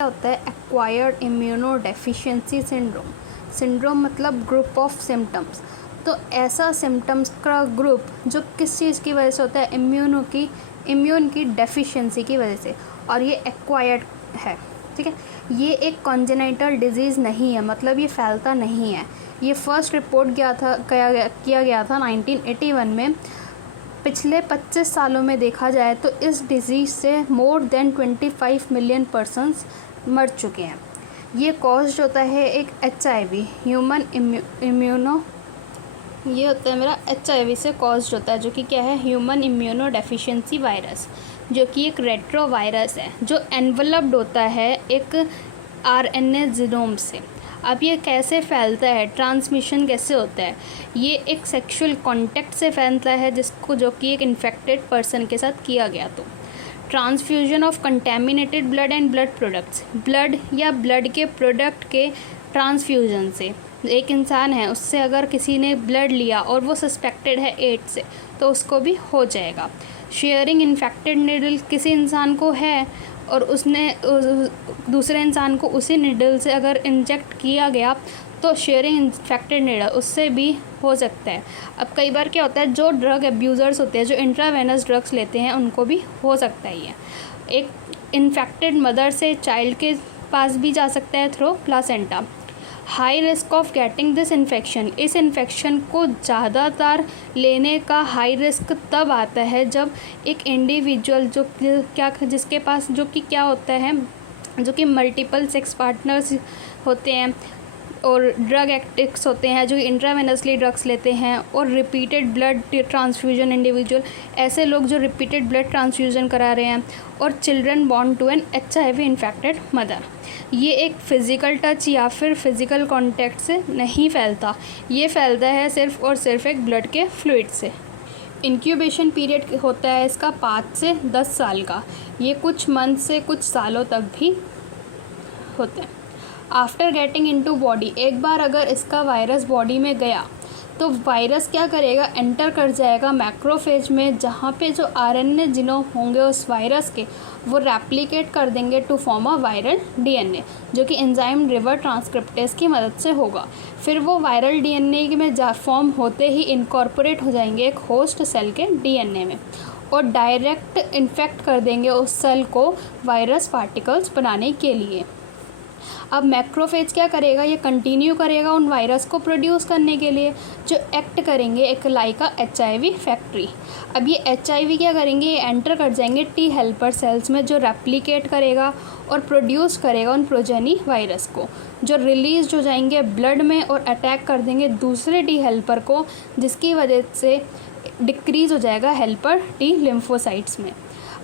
क्या होता है एक्वायर्ड इम्यूनो डेफिशिएंसी सिंड्रोम मतलब ग्रुप ऑफ सिम्टम्स। तो ऐसा सिम्टम्स का ग्रुप जो किस चीज़ की वजह से होता है, इम्यून की डेफिशिएंसी की वजह से, और ये एक्वायर्ड है। ठीक है, ये एक कॉन्जेनाइटल डिजीज़ नहीं है, मतलब ये फैलता नहीं है। ये फर्स्ट रिपोर्ट किया गया था 1981 में। पिछले 25 सालों में देखा जाए तो इस डिज़ीज़ से मोर देन 25 मिलियन पर्सन्स मर चुके हैं। ये कॉज्ड होता है एक HIV ह्यूमन इम्यूनो, ये होता है मेरा HIV से कॉज्ड होता है, जो कि क्या है, ह्यूमन इम्यूनो डेफिशिएंसी वायरस, जो कि एक रेट्रो वायरस है जो एनवलप्ड होता है एक RNA जीनोम से। अब ये कैसे फैलता है, ट्रांसमिशन कैसे होता है, ये एक सेक्सुअल कांटेक्ट से फैलता है जो कि एक इन्फेक्टेड पर्सन के साथ किया गया। तो transfusion of contaminated blood and blood products, blood या ब्लड के प्रोडक्ट के ट्रांसफ्यूजन से, एक इंसान है उससे अगर किसी ने ब्लड लिया और वो सस्पेक्टेड है एड्स से तो उसको भी हो जाएगा। शेयरिंग इन्फेक्टेड निडल, किसी इंसान को है और उसने दूसरे इंसान को उसी निडल से अगर इंजेक्ट किया गया तो शेयरिंग इन्फेक्टेड निडल, उससे भी हो सकता है। अब कई बार क्या होता है, जो ड्रग एब्यूज़र्स होते हैं, जो इंट्रावेनस ड्रग्स लेते हैं, उनको भी हो सकता है। ये एक इन्फेक्टेड मदर से चाइल्ड के पास भी जा सकता है through placenta. High risk of getting this infection, इस इन्फेक्शन को ज़्यादातर लेने का हाई रिस्क तब आता है जब एक इंडिविजुअल जिसके पास जो कि क्या होता है, जो कि मल्टीपल सेक्स पार्टनर्स होते हैं और ड्रग एडिक्ट्स होते हैं, जो इंट्रावेनसली ड्रग्स लेते हैं, और रिपीटेड ब्लड ट्रांसफ्यूजन इंडिविजुअल, ऐसे लोग जो रिपीटेड ब्लड ट्रांसफ्यूजन करा रहे हैं, और children born to an HIV infected mother. ये एक फ़िज़िकल टच या फिर फिज़िकल कांटेक्ट से नहीं फैलता, ये फैलता है सिर्फ़ और सिर्फ एक ब्लड के फ्लूइड से। इंक्यूबेशन पीरियड होता है इसका 5 से 10 साल का, ये कुछ मंथ से कुछ सालों तक भी होते हैं। आफ्टर गेटिंग इनटू बॉडी, एक बार अगर इसका वायरस बॉडी में गया तो वायरस क्या करेगा, एंटर कर जाएगा मैक्रोफेज में, जहाँ पे जो RNA जीनोम होंगे उस वायरस के, वो रेप्लिकेट कर देंगे to form a viral DNA, जो कि एंजाइम रिवर ट्रांसक्रिप्टेज की मदद से होगा। फिर वो वायरल DNA में फॉर्म होते ही इनकॉर्पोरेट हो जाएंगे एक होस्ट सेल के DNA में, और डायरेक्ट इन्फेक्ट कर देंगे उस सेल को वायरस पार्टिकल्स बनाने के लिए। अब मैक्रोफेज क्या करेगा, ये कंटिन्यू करेगा उन वायरस को प्रोड्यूस करने के लिए, जो एक्ट करेंगे एक लाइका HIV फैक्ट्री। अब ये HIV क्या करेंगे, ये एंटर कर जाएंगे T हेल्पर सेल्स में, जो रेप्लिकेट करेगा और प्रोड्यूस करेगा उन प्रोजेनी वायरस को, जो रिलीज हो जाएंगे ब्लड में और अटैक कर देंगे दूसरे T हेल्पर को, जिसकी वजह से डिक्रीज़ हो जाएगा हेल्पर T लिम्फोसाइट्स में।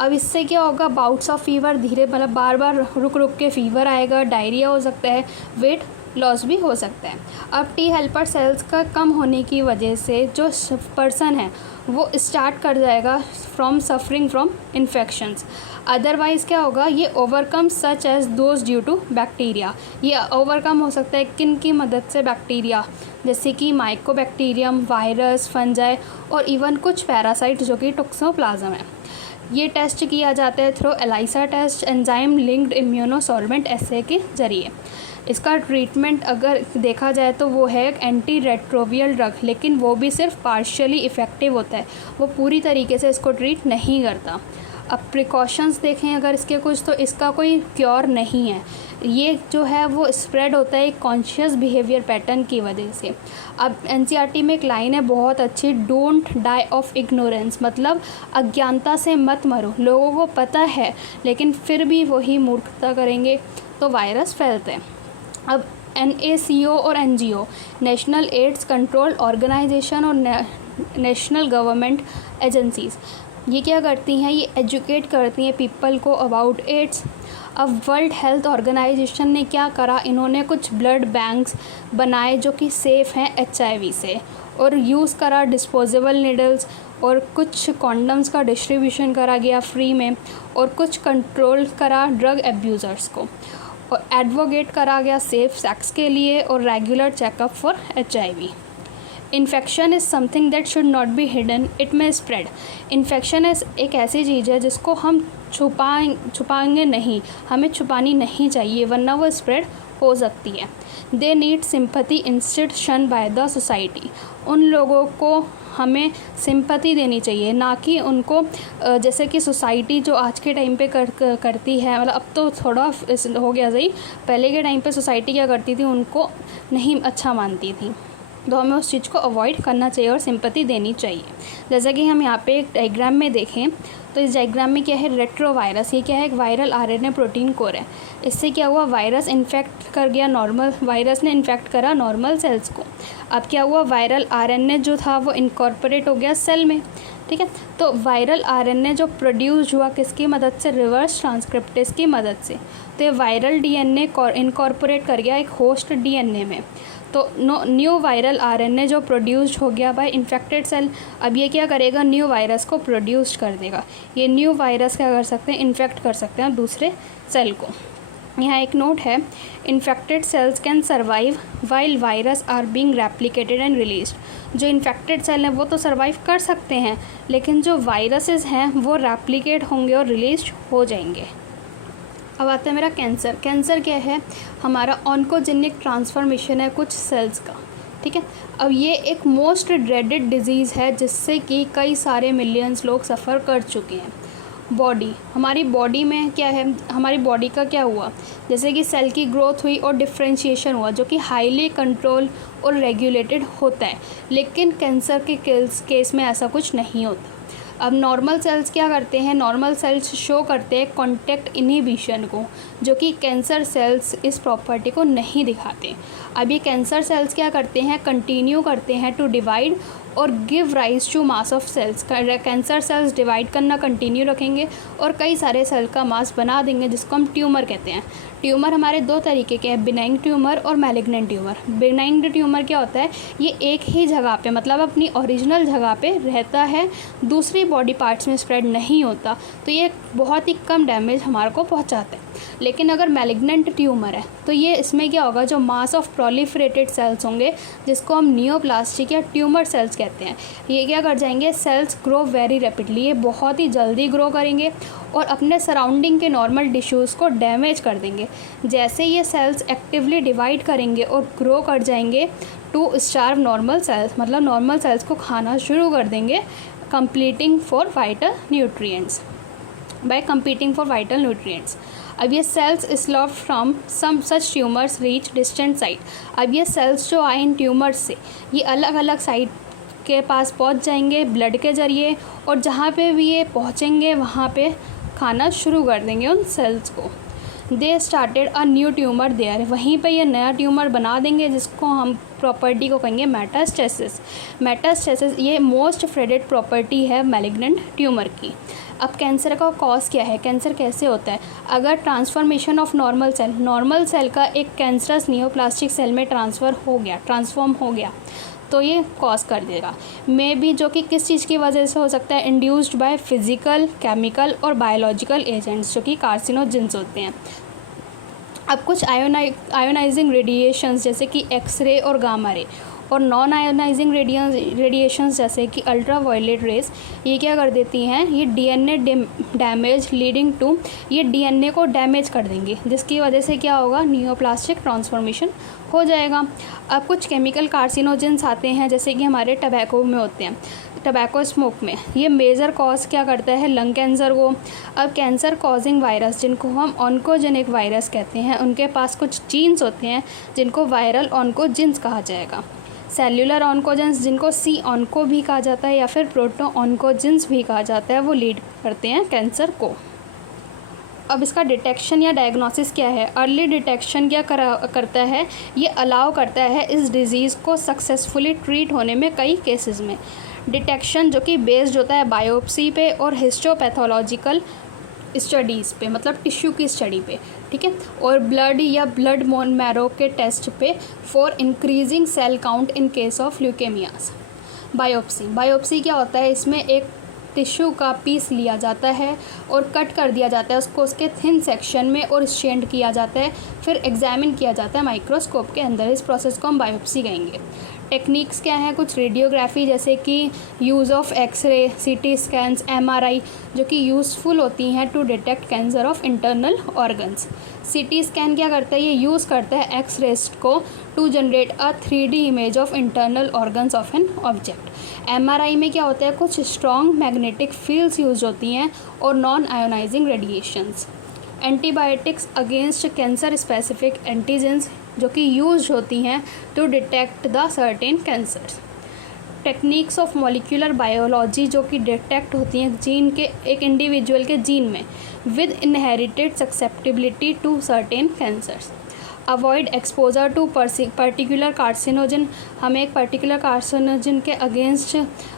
अब इससे क्या होगा, बाउट्स ऑफ फीवर, धीरे मतलब बार बार रुक के फीवर आएगा, डायरिया हो सकता है, वेट लॉस भी हो सकता है। अब T हेल्पर सेल्स का कम होने की वजह से जो पर्सन है वो स्टार्ट कर जाएगा सफरिंग फ्रॉम इन्फेक्शंस। अदरवाइज़ क्या होगा, ये overcome such as those due to bacteria, ये ओवरकम हो सकता है किन की मदद से, बैक्टीरिया जैसे कि माइकोबैक्टीरियम, वायरस, फंजाई और इवन कुछ पैरासाइट जो कि टोक्सोप्लाज्म है। ये टेस्ट किया जाता है through ELISA test, enzyme linked immunosorbent assay के ज़रिए। इसका ट्रीटमेंट अगर देखा जाए तो वो है एक एंटी रेट्रोवियल ड्रग, लेकिन वो भी सिर्फ पार्शियली इफ़ेक्टिव होता है, वो पूरी तरीके से इसको ट्रीट नहीं करता। अब प्रिकॉशंस देखें अगर इसके कुछ, तो इसका कोई क्योर नहीं है, ये जो है वो स्प्रेड होता है एक कॉन्शियस बिहेवियर पैटर्न की वजह से। अब NCERT में एक लाइन है बहुत अच्छी, डोंट डाई ऑफ इग्नोरेंस, मतलब अज्ञानता से मत मरो। लोगों को पता है लेकिन फिर भी वही मूर्खता करेंगे तो वायरस फैलते हैं। अब NACO और NGO, national AIDS control organisation और नेशनल गवर्नमेंट एजेंसीज़, ये क्या करती हैं, ये एजुकेट करती हैं पीपल को अबाउट एड्स। अब वर्ल्ड हेल्थ ऑर्गेनाइजेशन ने क्या करा, इन्होंने कुछ ब्लड बैंक्स बनाए जो कि सेफ़ हैं HIV से, और यूज़ करा डिस्पोजेबल निडल्स, और कुछ कॉन्डम्स का डिस्ट्रीब्यूशन करा गया फ्री में, और कुछ कंट्रोल करा ड्रग एब्यूज़र्स को, और एडवोकेट करा गया सेफ सेक्स के लिए और regular checkup for HIV। Infection is something that should not be hidden, it may spread. Infection एक ऐसी चीज़ है जिसको हम छुपाएंगे नहीं, हमें छुपानी नहीं चाहिए वरना वो स्प्रेड हो सकती है। दे नीड सिंपैथी इंस्टेड शन बाय द सोसाइटी, उन लोगों को हमें सिंपैथी देनी चाहिए, ना कि उनको जैसे कि सोसाइटी जो आज के टाइम पे करती है, मतलब अब तो थोड़ा हो गया सही, पहले के टाइम पे सोसाइटी क्या करती थी, उनको नहीं अच्छा मानती थी, तो हमें उस चीज़ को अवॉइड करना चाहिए और सिंपैथी देनी चाहिए। जैसा कि हम यहाँ पे एक डायग्राम में देखें तो इस डायग्राम में क्या है, रेट्रोवायरस, ये क्या है, एक वायरल आरएनए प्रोटीन कोर है। इससे क्या हुआ, वायरस इन्फेक्ट कर गया वायरस ने इन्फेक्ट करा नॉर्मल सेल्स को। अब क्या हुआ, वायरल आरएनए जो था वो इनकॉर्पोरेट हो गया सेल में, ठीक है। तो वायरल आरएनए जो प्रोड्यूस हुआ किसकी मदद से, रिवर्स ट्रांसक्रिप्टेज की मदद से। तो ये वायरल डीएनए इनकॉर्पोरेट कर गया एक होस्ट डीएनए में, तो न्यू वायरल आरएनए जो प्रोड्यूस्ड हो गया बाय इन्फेक्टेड सेल, अब ये क्या करेगा, न्यू वायरस को प्रोड्यूस कर देगा। ये न्यू वायरस क्या कर सकते हैं, इन्फेक्ट कर सकते हैं दूसरे सेल को। यहाँ एक नोट है, infected cells can survive while virus are being replicated and released. जो इन्फेक्टेड सेल हैं वो तो सर्वाइव कर सकते हैं, लेकिन जो वायरसेस हैं वो रेप्लिकेट होंगे और रिलीज हो जाएंगे। अब आता है मेरा कैंसर। कैंसर क्या है, हमारा ऑन्कोजेनिक ट्रांसफॉर्मेशन है कुछ सेल्स का, ठीक है। अब ये एक मोस्ट ड्रेडेड डिजीज़ है जिससे कि कई सारे मिलियंस लोग सफ़र कर चुके हैं। हमारी बॉडी में क्या है, हमारी बॉडी का क्या हुआ, जैसे कि सेल की ग्रोथ हुई और डिफ्रेंशिएशन हुआ जो कि हाईली कंट्रोल और रेगुलेटेड होता है, लेकिन कैंसर के केस में ऐसा कुछ नहीं होता। अब नॉर्मल सेल्स क्या करते हैं, नॉर्मल सेल्स शो करते हैं कॉन्टैक्ट इनहिबिशन को, जो कि कैंसर सेल्स इस प्रॉपर्टी को नहीं दिखाते। अब ये कैंसर सेल्स क्या करते हैं, कंटिन्यू करते हैं टू डिवाइड और give rise to mass of cells. Cancer cells divide करना कंटिन्यू रखेंगे और कई सारे सेल का मास बना देंगे, जिसको हम ट्यूमर कहते हैं। ट्यूमर हमारे दो तरीके के हैं, बिनाइन ट्यूमर और मैलिग्नेंट ट्यूमर। बिनाइन ट्यूमर क्या होता है, ये एक ही जगह पे, मतलब अपनी ओरिजिनल जगह पे रहता है, दूसरी बॉडी पार्ट्स में स्प्रेड नहीं होता, तो ये बहुत ही कम डैमेज हमारे को पहुंचाता है। लेकिन अगर मैलिग्नेंट ट्यूमर है तो ये इसमें क्या होगा, जो मास ऑफ प्रोलिफरेटेड सेल्स होंगे जिसको हम नियोप्लास्टिक या ट्यूमर सेल्स कहते हैं, ये क्या कर जाएंगे, सेल्स ग्रो वेरी रैपिडली, ये बहुत ही जल्दी ग्रो करेंगे और अपने सराउंडिंग के नॉर्मल टिश्यूज़ को डैमेज कर देंगे। जैसे ये सेल्स एक्टिवली डिवाइड करेंगे और ग्रो कर जाएंगे टू स्टार्व नॉर्मल सेल्स, मतलब नॉर्मल सेल्स को खाना शुरू कर देंगे, competing for vital nutrients by competing for vital nutrients. अब ये cells slop from some such tumours reach distant site. अब ये सेल्स जो आए इन ट्यूमर्स से, ये अलग अलग साइट के पास पहुंच जाएंगे ब्लड के ज़रिए, और जहाँ पे भी ये पहुँचेंगे वहाँ पे खाना शुरू कर देंगे उन सेल्स को। They started a new tumour there, वहीं पे ये नया ट्यूमर बना देंगे जिसको हम प्रॉपर्टी को कहेंगे मेटास्टेसिस। मेटास्टेसिस ये मोस्ट फ्रेडेड प्रॉपर्टी है मैलिग्नेंट ट्यूमर की। अब कैंसर का कॉज क्या है, कैंसर कैसे होता है, अगर ट्रांसफॉर्मेशन ऑफ नॉर्मल सेल का एक कैंसरस नियोप्लास्टिक सेल में ट्रांसफॉर्म हो गया तो ये कॉज कर देगा। मे बी जो कि किस चीज़ की वजह से हो सकता है, इंड्यूस्ड बाय फिजिकल, केमिकल और बायोलॉजिकल एजेंट्स जो कि कार्सिनोजेंस होते हैं। अब कुछ आयोनाइजिंग रेडिएशंस जैसे कि एक्सरे और गामा रे और नॉन आयोनाइजिंग रेडिएशंस जैसे कि अल्ट्रावायलेट रेस, ये क्या कर देती हैं, ये डीएनए डैमेज लीडिंग टू, ये डीएनए को डैमेज कर देंगे, जिसकी वजह से क्या होगा, नियोप्लास्टिक ट्रांसफॉर्मेशन हो जाएगा। अब कुछ केमिकल कार्सिनोजेंस आते हैं जैसे कि हमारे टबैको में होते हैं, टबैको स्मोक में, ये मेजर कॉज क्या करता है, लंग कैंसर को। अब कैंसर कॉजिंग वायरस जिनको हम ऑन्कोजेनिक वायरस कहते हैं, उनके पास कुछ जीन्स होते हैं जिनको वायरल ऑन्कोजीन्स कहा जाएगा। सेल्यूलर ऑन्कोजेंस जिनको सी ऑन्को भी कहा जाता है या फिर प्रोटो ऑन्कोजेंस भी कहा जाता है, वो लीड करते हैं कैंसर को। अब इसका डिटेक्शन या डायग्नोसिस क्या है, अर्ली डिटेक्शन क्या करता है, ये अलाउ करता है इस डिज़ीज़ को सक्सेसफुली ट्रीट होने में कई केसेस में। डिटेक्शन जो कि बेस्ड होता है बायोप्सी पे और हिस्टोपैथोलॉजिकल स्टडीज़ पे, मतलब टिश्यू की स्टडी पे, ठीक है, और ब्लड या ब्लड बोन मैरो के टेस्ट पे for increasing cell count in case of leukaemias. Biopsy क्या होता है, इसमें एक टिश्यू का पीस लिया जाता है और कट कर दिया जाता है उसको उसके थिन सेक्शन में और स्टेंड किया जाता है, फिर एग्जामिन किया जाता है माइक्रोस्कोप के अंदर। इस प्रोसेस को हम बायोप्सी कहेंगे। टेक्निक्स क्या हैं, कुछ रेडियोग्राफी जैसे कि use of X-ray, CT scans, MRI जो कि यूज़फुल होती हैं to detect cancer of internal organs. CT scan क्या करता है, ये यूज़ करता है एक्सरेस को to generate a 3D image of internal organs of an object. MRI में क्या होता है, कुछ स्ट्रॉन्ग मैग्नेटिक फील्ड्स यूज होती हैं और non ionising radiations. Antibiotics against cancer specific antigens जो कि यूज होती हैं to detect the certain cancers. Techniques of molecular biology जो कि डिटेक्ट होती हैं जीन के, एक इंडिविजुअल के जीन में with inherited susceptibility to certain cancers. Avoid exposure to particular carcinogen, हमें एक पर्टिकुलर कार्सिनोजन के अगेंस्ट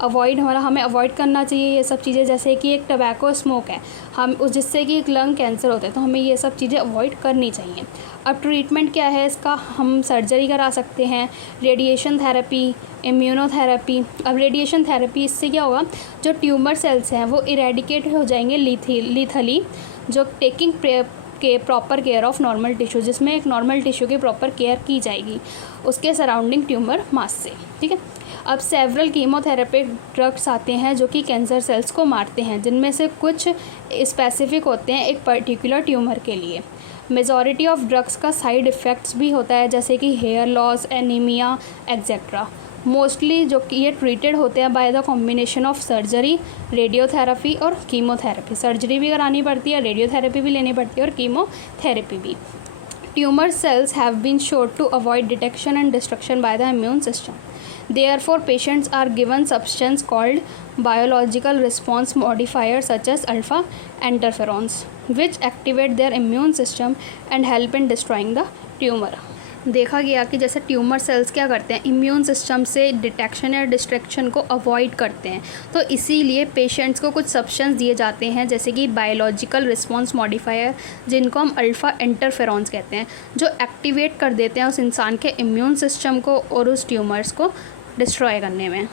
हमें अवॉइड करना चाहिए ये सब चीज़ें, जैसे कि एक टबैको स्मोक है हम उस जिससे कि एक लंग कैंसर होता है, तो हमें ये सब चीज़ें अवॉइड करनी चाहिए। अब ट्रीटमेंट क्या है इसका, हम सर्जरी करा सकते हैं, रेडिएशन थेरेपी, इम्यूनोथेरेपी। अब रेडिएशन थेरेपी इससे क्या होगा, जो ट्यूमर सेल्स हैं वो इरेडिकेट हो जाएंगे लीथली, जो टेकिंग के proper care of normal tissue, जिसमें एक नॉर्मल टिश्यू की प्रॉपर केयर की जाएगी उसके सराउंडिंग ट्यूमर मास से, ठीक है। अब सेवरल कीमोथेरेपिक ड्रग्स आते हैं जो कि कैंसर सेल्स को मारते हैं, जिनमें से कुछ स्पेसिफिक होते हैं एक पर्टिकुलर ट्यूमर के लिए। मेजॉरिटी ऑफ ड्रग्स का साइड इफ़ेक्ट्स भी होता है जैसे कि hair loss, anaemia etcetera. Mostly जो कि ये ट्रीटेड होते हैं by the combination of surgery, radiotherapy और कीमोथेरेपी। सर्जरी भी करानी पड़ती है, रेडियोथेरेपी भी लेनी पड़ती है और कीमोथेरेपी भी। Tumour cells have been shown to avoid detection and destruction by the immune system. Therefore, patients are given substance called biological response modifiers such as alpha interferons, which activate their immune system and help in destroying the tumor. देखा गया कि जैसे tumour cells क्या करते हैं, immune system से detection या distraction को अवॉइड करते हैं, तो इसीलिए पेशेंट्स को कुछ सब्सटेंस दिए जाते हैं जैसे कि बायोलॉजिकल रिस्पॉन्स मॉडिफायर, जिनको हम अल्फ़ा इंटरफेरॉन्स कहते हैं, जो एक्टिवेट कर देते हैं उस इंसान के इम्यून सिस्टम को और उस ट्यूमर्स को डिस्ट्रॉय करने में।